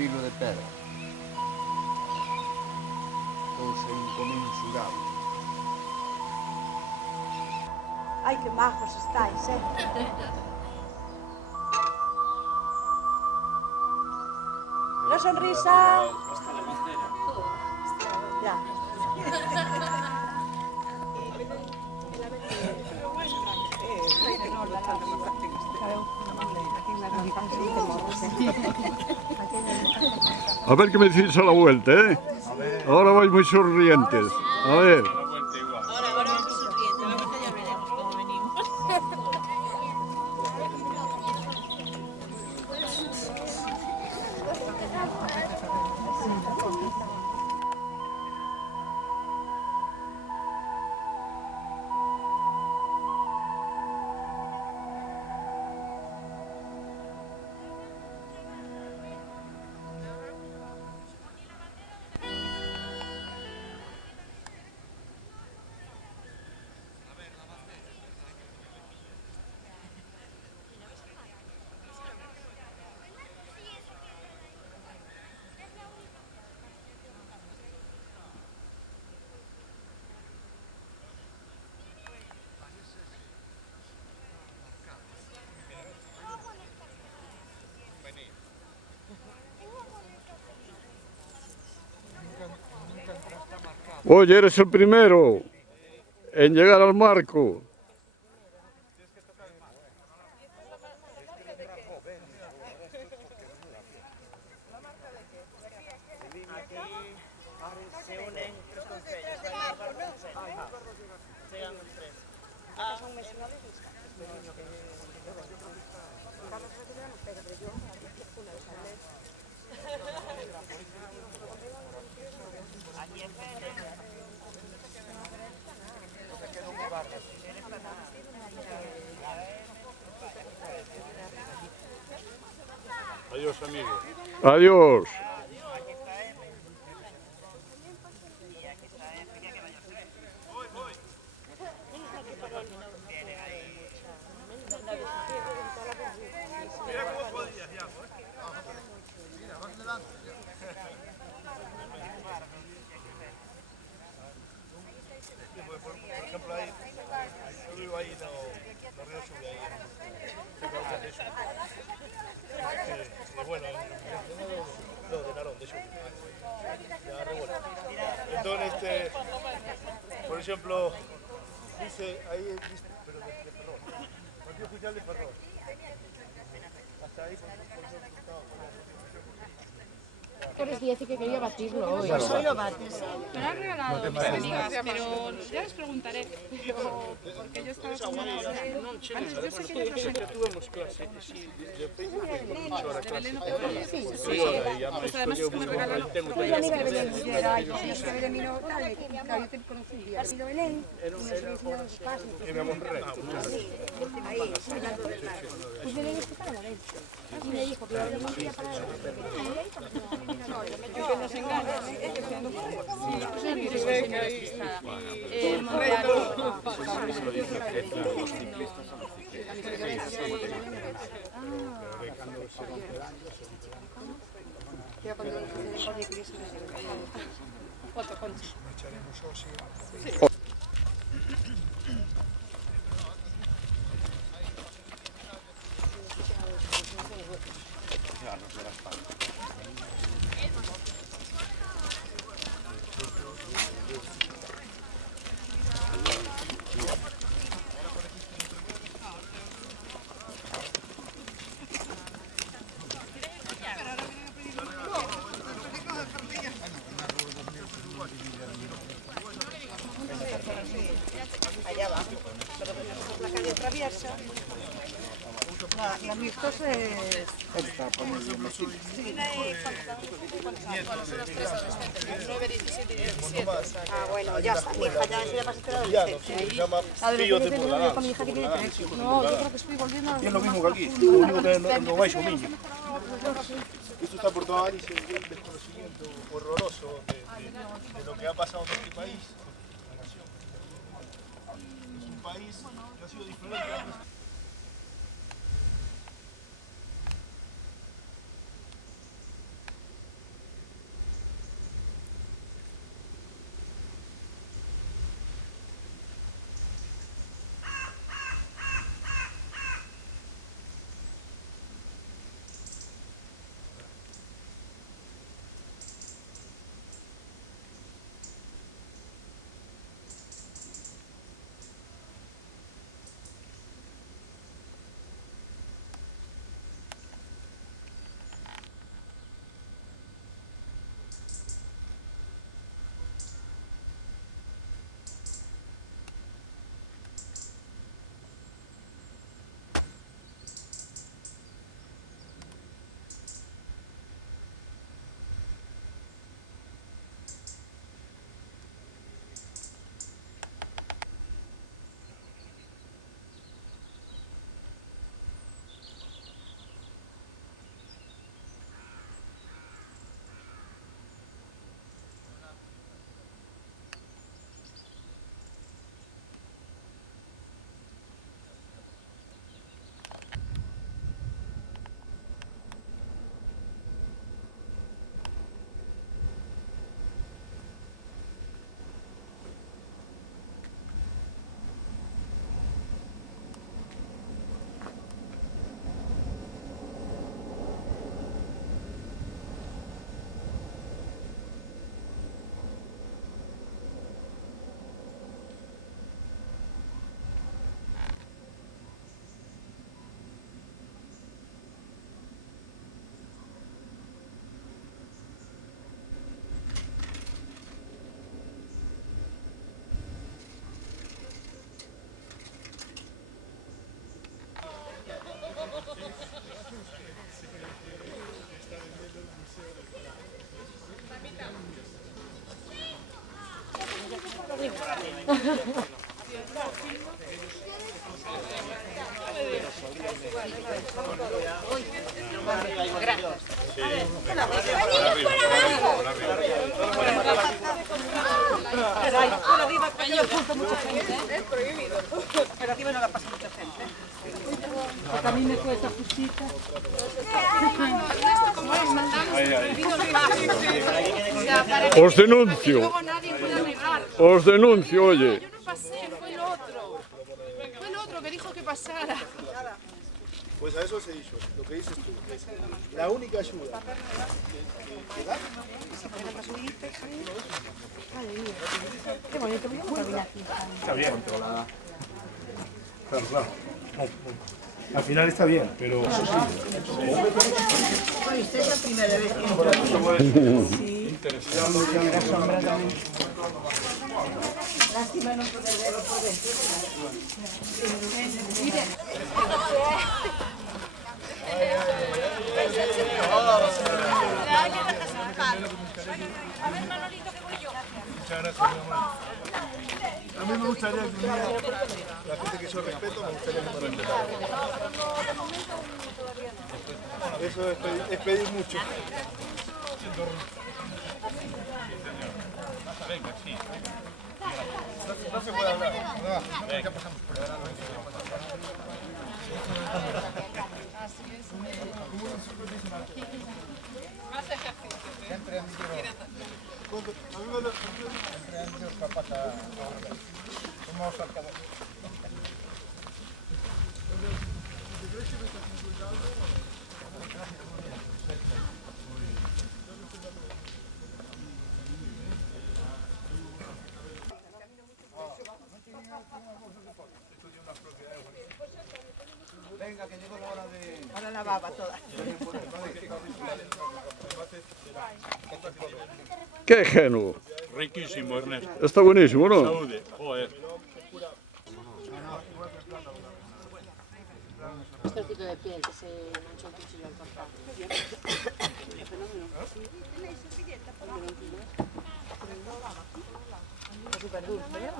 vilo de pedra. Cousa inconmensurable. Ai, que majos estáis, Una sonrisa. Ya. A ver que me decís a la vuelta, ¿eh? Ahora vais muy sonrientes. A ver. Ahora vamos sonriendo, la vuelta ya veremos cómo venimos. Oye, eres el primero en llegar al marco. Se unen tres concellos. Llegan los tres. Adiós, amigo. Adiós. Por ejemplo, ahí, yo vivo ahí, no Río Sube, ahí bueno, no, de Narón, de Sube, ya revuelto. Entonces, por ejemplo, dice, ahí, pero de Ferrol, partido oficial de Ferrol. Hasta ahí, por ejemplo, estaba Corres y decir que quería batirlo hoy. Pues hoy lo bates. Me lo han regalado mis amigas, pero ya les preguntaré. Porque yo estaba con una yo sé que yo sempre tuvemos clase de Facebook por 8 horas clase. Sí, pues además es que me regalaron. Soy amiga de Belén Guillera, yo soy amiga de Belén Guillera, claro, yo te conocí un día. Ha sido Belén, y nos habéis enseñado sus pasos. Éramos rectos. Ahí, hablando del mar. Pues Belén es que estaba la vez. Y me dijo que iba a venir un día para... Que nos engañan, que se ando por Foto, Concha. Allá va. La calle traviesa. La amistosa es... Esta, ponele más Sí. 9, 17 y 17. Ah, bueno, ya está. Mi hija ya se pasa a ya, se llama Pillo de Purlanán. Con mi hija que tiene 3. No, yo creo que estoy volviendo a... Es lo mismo que aquí, lo único que no vais un niño. Esto está por toda Galicia, un desconocimiento horroroso de lo que ha pasado en este país. La nación. Es un país que ha sido diferente. Pero arriba no la pasa mucha gente. También me cuesta justita. Os denuncio. Luego nadie puede negar. Os denuncio, oye. Yo no pasé, fue el otro. Fue el otro que dijo que pasara. Pues a eso se hizo, lo que dices tú, que es la única ayuda que da. Qué bonito, voy a caminar aquí. Está bien controlada. Claro, claro. Al final está bien, pero eso sí. Esta es la primera vez que lástima no poder verlo por dentro. Muchas gracias, mi amor. A mí me gustaría que la gente que yo respeto, me gustaría que me respetara. Eso es pedir mucho. No se puede hablar. Ya pasamos por el verano. Ahora la baba toda. Qué genuo. Riquísimo, Ernesto. Está buenísimo, ¿no? Saúde, joder. Un trocito de piel que se manchó el cuchillo al cortar. Súper dulce, ¿eh?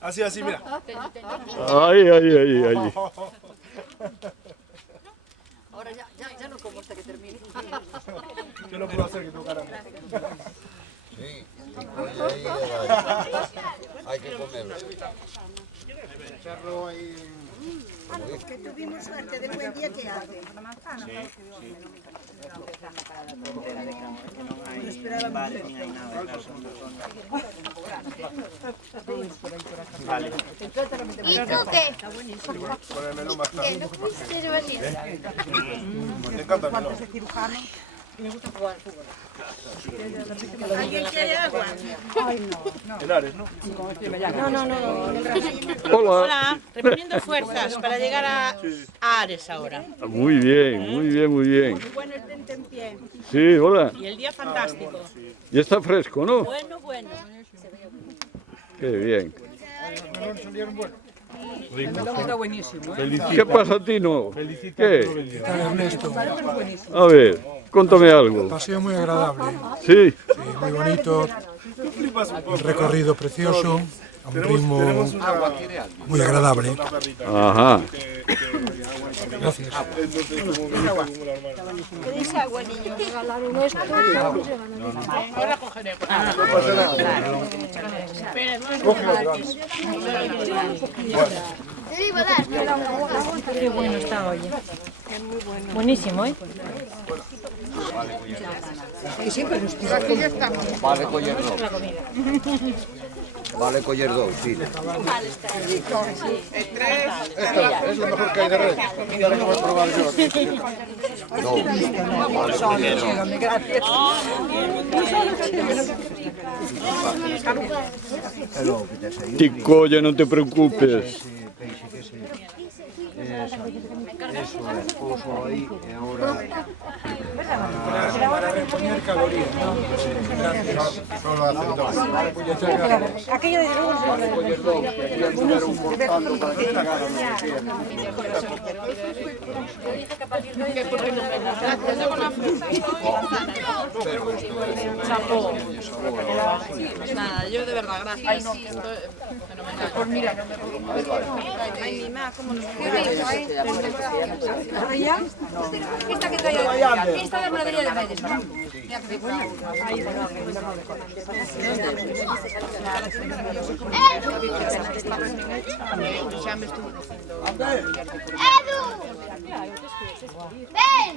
Así, así, mira. Ahí, ahí, ahí, ahí. Ahora ya no como hasta que termine. Yo no puedo hacer que tocara. Sí, hay que comerlo. Que tuvimos suerte del buen día que hace. No esperábamos eso. ¿Y tú qué? Con el menú más tarde. ¿Qué no pudiste venir? Me encanta el menú. ¿Alguien quiere agua? El Ares, ¿no? Hola. Hola, reponiendo fuerzas para llegar a Ares ahora. Muy bien, muy bien, muy bien. Bueno, el tente en pie. Sí, hola. Y el día fantástico. Y está fresco, ¿no? Bueno, bueno. Qué bien. Está buenísimo, ¿eh? ¿Qué pasa, Tino? ¿Qué? Ernesto, A ver, cuéntame algo. paseo muy agradable, Sí, sí, muy bonito, un recorrido precioso, a un ritmo muy agradable. ajá. Gracias. ¿Queréis agua, niños? Regalaron esto. Ahora cogeré. Te iba a dar. Qué bueno está, oye. Buenísimo, ¿eh? Vale coller dos. Vale coller dos, sí. Esta es lo mejor que hay de red. Ya lo voy a probar yo. Tico, ya no te preocupes. Eso es, pouso aí e agora... Para reponer calorías, ¿no? Gracias. Solo hacen dos. Muchas gracias. Aquello de luego Para recoller dous, que aquí anduveron cortando para que chegaran a los días. Pero esto es... Chapó. sabor. Pues nada, yo de verdad, gracias. Esto es fenomenal. Pues mira, ay, mi ma, cómo nos esta que trae hoy, esta de la panadería de Reyes, ¿no? Mira que buena. Ya me estuvo diciendo. ¡Edu! ¡Ven!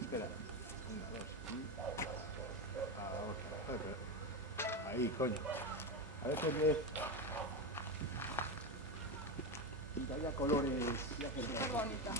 Espera. Ahí, coño. A ver qué es. Que haya colores. Qué bonita.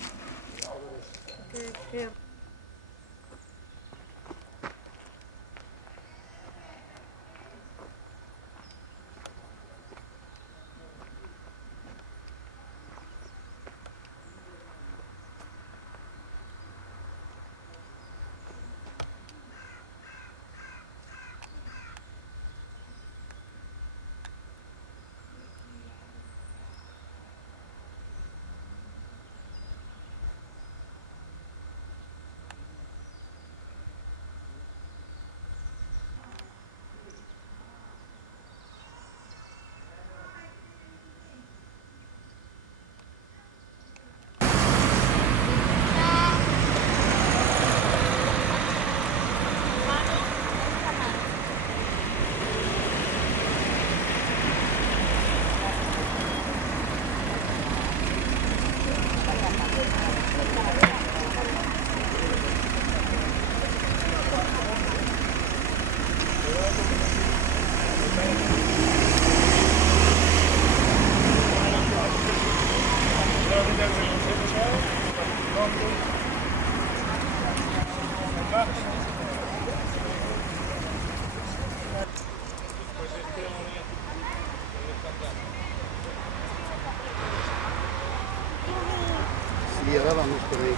Sí, ahora vamos por ahí.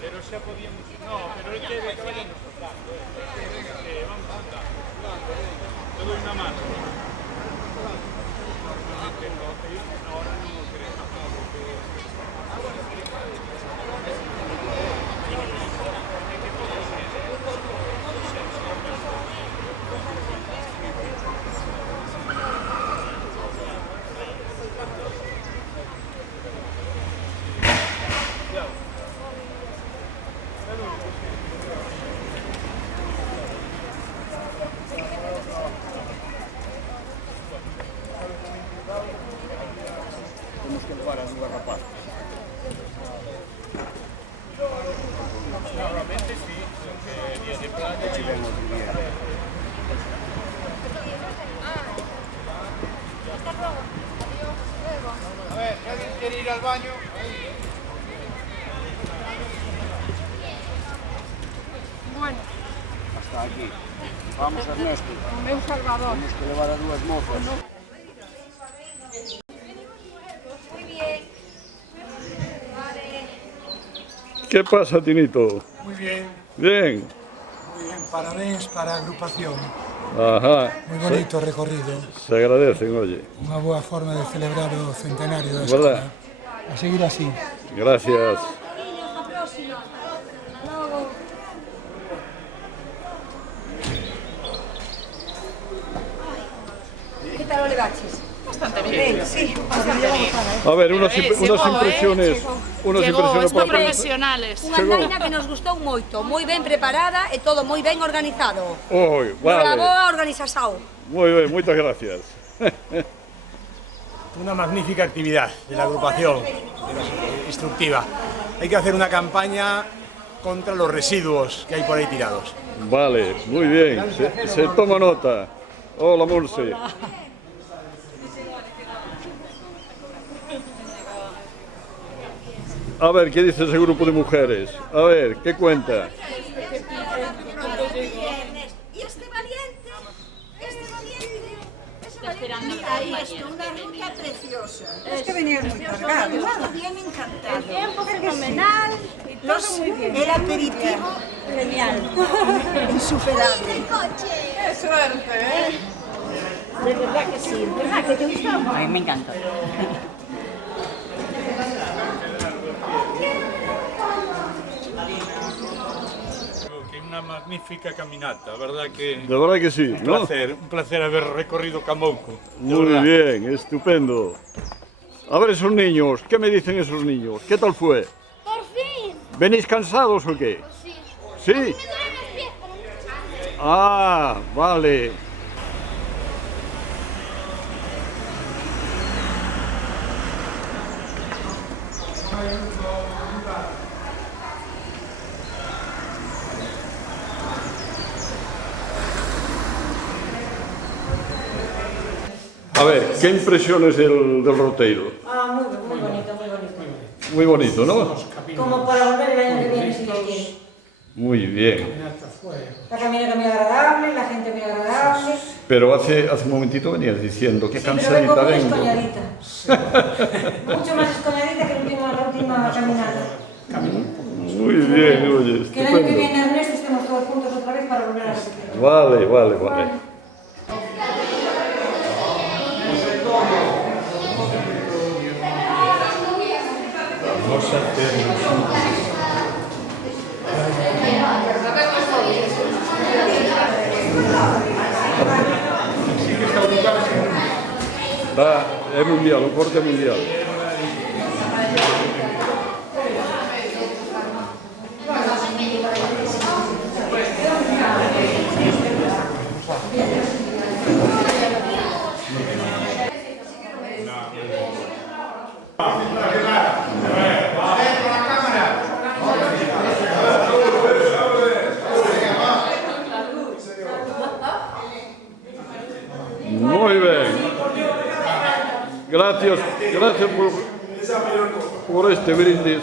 Pero xa podíamos... No, pero é que vayan soltando. Vamos a soltar. Te doy una mano. Ahora no lo creo. Temos que levar a dúas rapazas. Normalmente sí, porque día de playa Aquí ven outro día. A ver, si alguien quiere ir al baño. Bueno, Hasta aquí. Vamos, Ernesto. o meu salvador. Temos que levar a dúas mozas. Muy bien. ¿Qué pasa, Tinito? Muy bien, Bien. muy bien. Parabéns para a agrupación. Ajá. Moi bonito o recorrido. Se agradecen, oye. Unha boa forma de celebrar o centenario da ¿Verdad? escola. A seguir así. Gracias. ¿Qué tal o levaches? Bastante bien. Sí, Bastante bien. A ver, unas impresiones. Unas Llegou, impresiones están para- profesionales. unha andaina que nos gustou moito, moi ben preparada e todo moi ben organizado. Uy, Bravo vale. a organización. Muy bien, muchas gracias. Una magnífica actividad de la agrupación instructiva. Hay que hacer una campaña contra los residuos que hay por ahí tirados. Vale, muy bien. Se toma nota. Hola, Monse. A ver, ¿qué dice ese grupo de mujeres? A ver, ¿qué cuenta? Y este valiente, ahí está una ruta preciosa. Es que venían muy cargados. Bien encantado. El tiempo fenomenal y todo muy bien. El aperitivo, genial, insuperable. ¡Qué suerte! De verdad que sí, ¿verdad que te gustó? A mí me encantó. Que una magnífica caminata, ¿verdad que? De verdad que sí, ¿no? Un placer haber recorrido Camouco. de Muy verdad. bien, estupendo. A ver, esos niños, ¿qué me dicen esos niños? ¿Qué tal fue? Por fin. ¿Venís cansados o qué? Sí. ¿Sí? Me duelen los pies, pero mucho. Ah, vale. A ver, ¿qué impresiones del roteiro? Ah, muy bonito, muy bonito. Muy bonito, ¿no? Como para volver el año que viene si Dios quiere. Muy bien. La caminata muy agradable, la gente muy agradable. Pero hace un momentito venías diciendo que Sí, pero vengo cansadita muy vengo. escoñadita. Mucho más escoñadita que la última caminata. Muy bien, oye, Que el año que estupendo. viene, Ernesto, estemos todos juntos otra vez para volver a repetir. Vale, vale, vale. Vamos a hacer Va, es mundial, un corte mundial. Muy bien. Gracias por este brindis.